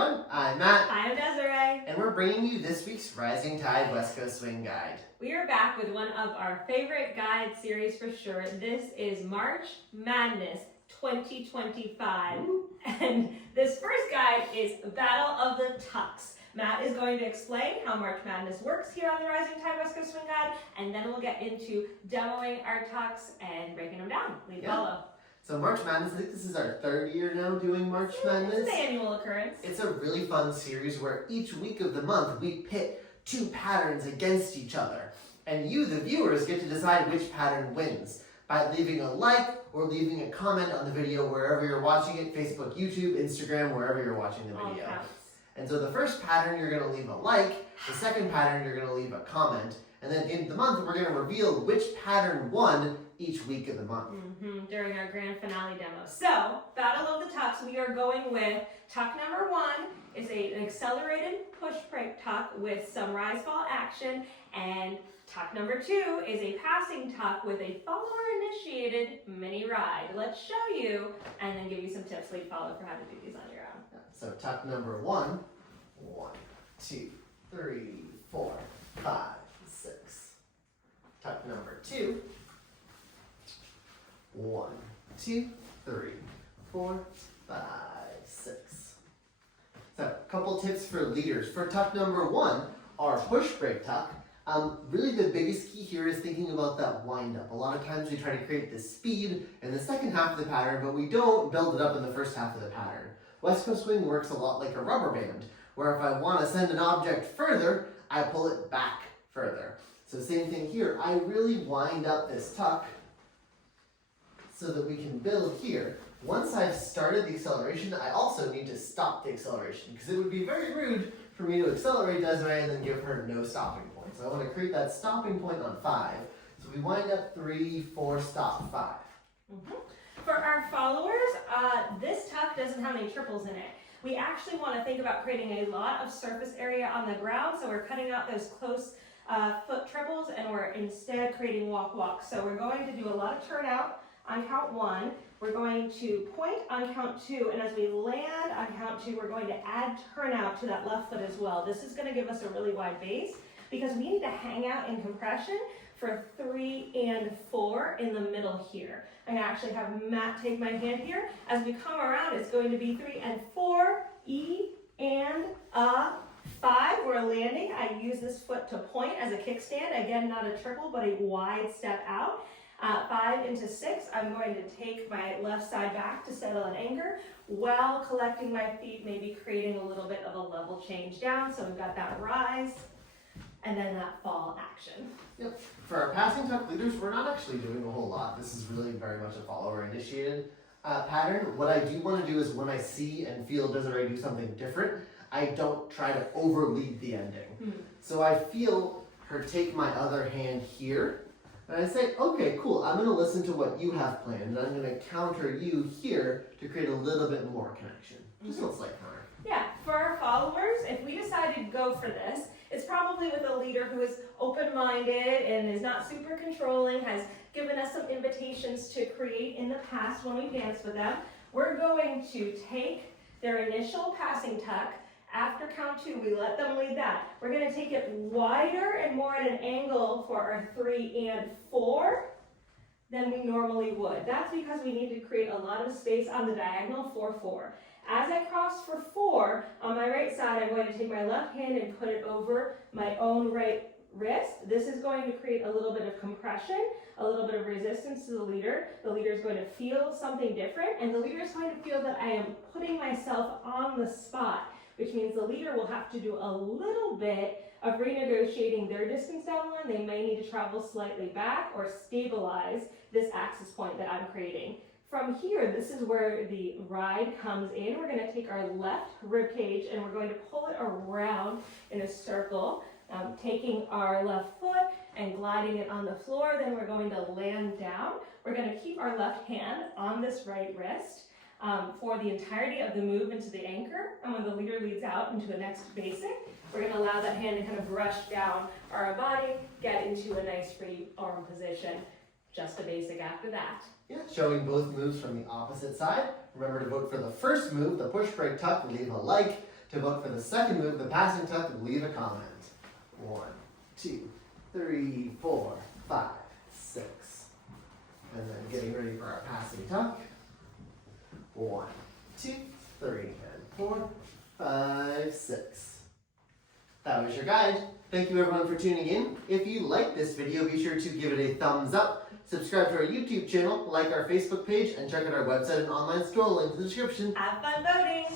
everyone, I'm Matt. I'm Desiree. And we're bringing you this week's Rising Tide West Coast Swing Guide. We are back with one of our favorite guide series for sure. This is March Madness 2025. Ooh. And this first guide is Battle of the Tucks. Matt is going to explain how March Madness works here on the Rising Tide West Coast Swing Guide, and then we'll get into demoing our tucks and breaking them down. Lead follow. So March Madness, I think this is our third year now doing March Madness. It's an annual occurrence. It's a really fun series where each week of the month we pit two patterns against each other. And you, the viewers, get to decide which pattern wins by leaving a like or leaving a comment on the video wherever you're watching it, Facebook, YouTube, Instagram, wherever you're watching the video. All counts. And so the first pattern you're going to leave a like, the second pattern you're going to leave a comment, and then in the month we're going to reveal which pattern won each week of the month. During our grand finale demo. So, Battle of the Tucks, we are going with tuck number 1 is an accelerated push break tuck with some rise fall action, and tuck number 2 is a passing tuck with a follower initiated mini ride. Let's show you and then give you some tips lead follow for how to do these on your own. So tuck number 1, 1, 2, 3, 4, 5, 6. Tuck number 2, 1, 2, 3, 4, 5, 6. So a couple tips for leaders. For tuck number 1, our push break tuck, really the biggest key here is thinking about that wind up. A lot of times we try to create this speed in the second half of the pattern, but we don't build it up in the first half of the pattern. West Coast Swing works a lot like a rubber band, where if I want to send an object further, I pull it back further. So same thing here, I really wind up this tuck so that we can build here. Once I've started the acceleration, I also need to stop the acceleration, because it would be very rude for me to accelerate Desiree and then give her no stopping point. So I want to create that stopping point on 5. So we wind up 3, 4, stop, 5. For our followers, this tuck doesn't have any triples in it. We actually want to think about creating a lot of surface area on the ground, so we're cutting out those close foot triples and we're instead creating walk. So we're going to do a lot of turnout on count 1. We're going to point on count 2, and as we land on count 2, we're going to add turnout to that left foot as well. This is going to give us a really wide base because we need to hang out in compression for 3 and 4 in the middle here. I'm going to actually have Matt take my hand here. As we come around, it's going to be 3 and 4, E and 5. We're landing. I use this foot to point as a kickstand. Again, not a triple, but a wide step out. 5 into 6, I'm going to take my left side back to settle an anchor while collecting my feet, maybe creating a little bit of a level change down. So we've got that rise and then that fall action. Yep. For our passing tuck leaders, we're not actually doing a whole lot. This is really very much a follower initiated pattern. What I do want to do is when I see and feel Desiree do something different, I don't try to overlead the ending. So I feel her take my other hand here, and I say, okay, cool, I'm going to listen to what you have planned, and I'm going to counter you here to create a little bit more connection. Just a slight counter. Yeah, for our followers, if we decided to go for this, it's probably with a leader who is open-minded and is not super controlling, has given us some invitations to create in the past when we danced with them. We're going to take their initial passing tuck. After count 2, we let them lead that. We're going to take it wider and more at an angle for our 3 and 4 than we normally would. That's because we need to create a lot of space on the diagonal for 4. As I cross for 4, on my right side, I'm going to take my left hand and put it over my own right wrist. This is going to create a little bit of compression, a little bit of resistance to the leader. The leader is going to feel something different, and the leader is going to feel that I am putting myself on the spot, which means the leader will have to do a little bit of renegotiating their distance down the line. They may need to travel slightly back or stabilize this axis point that I'm creating. From here, this is where the ride comes in. We're going to take our left rib cage and we're going to pull it around in a circle, taking our left foot and gliding it on the floor. Then we're going to land down. We're going to keep our left hand on this right wrist for the entirety of the move into the anchor. And when the leader leads out into the next basic, we're going to allow that hand to kind of brush down our body, get into a nice free arm position. Just a basic after that. Yeah, showing both moves from the opposite side. Remember to vote for the first move, the push break tuck, leave a like. To vote for the second move, the passing tuck, leave a comment. 1, 2, 3, 4, 5, 6. And then getting ready for our passing tuck. 1, 2, 3, and 4, 5, 6. That was your guide. Thank you everyone for tuning in. If you like this video, be sure to give it a thumbs up, subscribe to our YouTube channel, like our Facebook page, and check out our website and online store link in the description. Have fun voting!